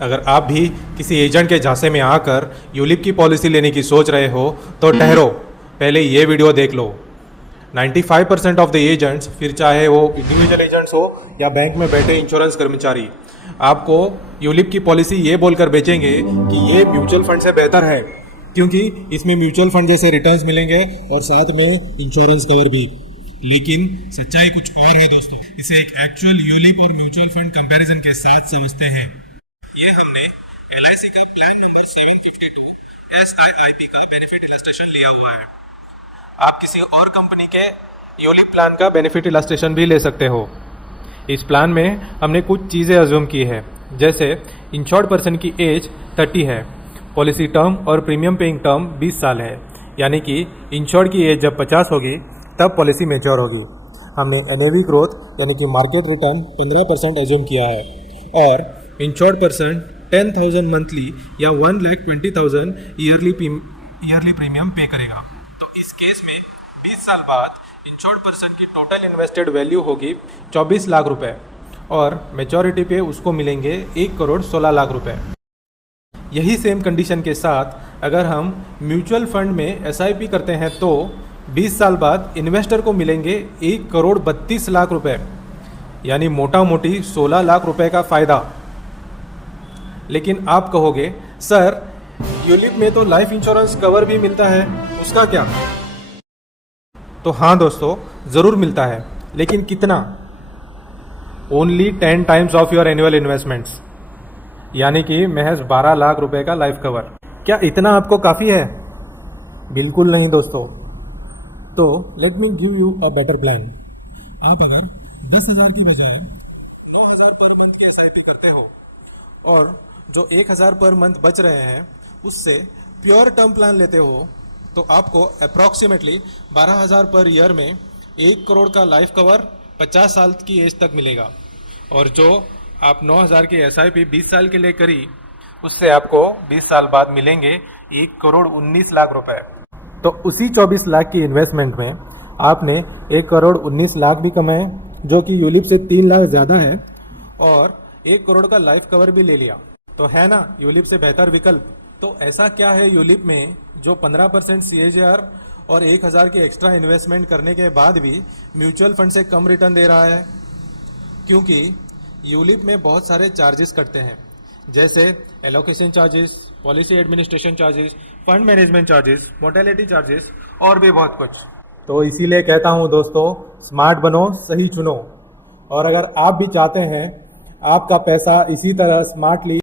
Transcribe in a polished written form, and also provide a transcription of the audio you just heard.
अगर आप भी किसी एजेंट के झांसे में आकर यूलिप की पॉलिसी लेने की सोच रहे हो तो ठहरो, पहले ये वीडियो देख लो। 95% ऑफ द एजेंट्स, फिर चाहे वो इंडिविजुअल एजेंट्स हो या बैंक में बैठे इंश्योरेंस कर्मचारी, आपको यूलिप की पॉलिसी ये बोलकर बेचेंगे कि ये म्यूचुअल फंड से बेहतर है क्योंकि इसमें म्यूचुअल फंड जैसे रिटर्न्स मिलेंगे और साथ में इंश्योरेंस कवर भी। लेकिन सच्चाई कुछ और है दोस्तों। इसे एक एक्चुअल यूलिप और म्यूचुअल फंड कंपैरिजन के साथ समझते हैं। ये हमने LIC का प्लान नंबर 752 SIIP का बेनिफिट इलस्ट्रेशन लिया हुआ है। आप किसी और कंपनी के यूलिप प्लान का बेनिफिट इलस्ट्रेशन भी ले सकते हो। इस प्लान में हमने कुछ चीज़ें अज्यूम की है, जैसे इंश्योर्ड पर्सन की एज 30 है, पॉलिसी टर्म और प्रीमियम पेइंग टर्म 20 साल है, यानी कि इंश्योर्ड की एज जब 50 होगी तब पॉलिसी मैच्योर होगी। हमने NAV ग्रोथ यानी कि मार्केट रिटर्न 15% एज्यूम किया है और इंश्योर्ड पर्सन 10,000 मंथली या 1,20,000 ईयरली प्रीमियम पे करेगा। तो इस केस में 20 साल बाद इंश्योर्ड पर्सन की टोटल इन्वेस्टेड वैल्यू होगी 24 लाख रुपए और मैच्योरिटी पे उसको मिलेंगे 1,16,00,000 रुपए। यही सेम कंडीशन के साथ अगर हम म्यूचुअल फंड में SIP करते हैं तो 20 साल बाद इन्वेस्टर को मिलेंगे 1,32,00,000 रुपए, यानी मोटा मोटी 16 लाख रुपए का फ़ायदा। लेकिन आप कहोगे सर यूलिप में तो लाइफ इंश्योरेंस कवर भी मिलता है, उसका क्या? तो हाँ दोस्तों, ज़रूर मिलता है, लेकिन कितना? Only 10 times of your annual investments, यानी कि महज 12 लाख रुपए का लाइफ कवर। क्या इतना आपको काफ़ी है? बिल्कुल नहीं दोस्तों। तो let me give you a better plan. आप अगर 10,000 की बजाय 9,000 पर मंथ की SIP करते हो और जो 1,000 पर मंथ बच रहे हैं उससे प्योर टर्म प्लान लेते हो तो आपको अप्रॉक्सीमेटली 12,000 पर ईयर में 1 करोड़ का लाइफ कवर 50 साल की एज तक मिलेगा। और जो आप 9,000 की SIP 20 साल के लिए करी उससे आपको 20 साल बाद मिलेंगे 1,19,00,000 रुपए। तो उसी 24 लाख की इन्वेस्टमेंट में आपने 1,19,00,000 भी कमाए, जो कि यूलिप से 3 लाख ज़्यादा है, और 1 करोड़ का लाइफ कवर भी ले लिया। तो है ना यूलिप से बेहतर विकल्प? तो ऐसा क्या है यूलिप में जो 15% CAGR और 1,000 की एक्स्ट्रा इन्वेस्टमेंट करने के बाद भी म्यूचुअल फंड से कम रिटर्न दे रहा है? क्योंकि यूलिप में बहुत सारे चार्जेस कटते हैं, जैसे allocation charges, policy administration charges, fund management charges, mortality charges और भी बहुत कुछ। तो इसीलिए कहता हूँ दोस्तों, स्मार्ट बनो, सही चुनो। और अगर आप भी चाहते हैं आपका पैसा इसी तरह स्मार्टली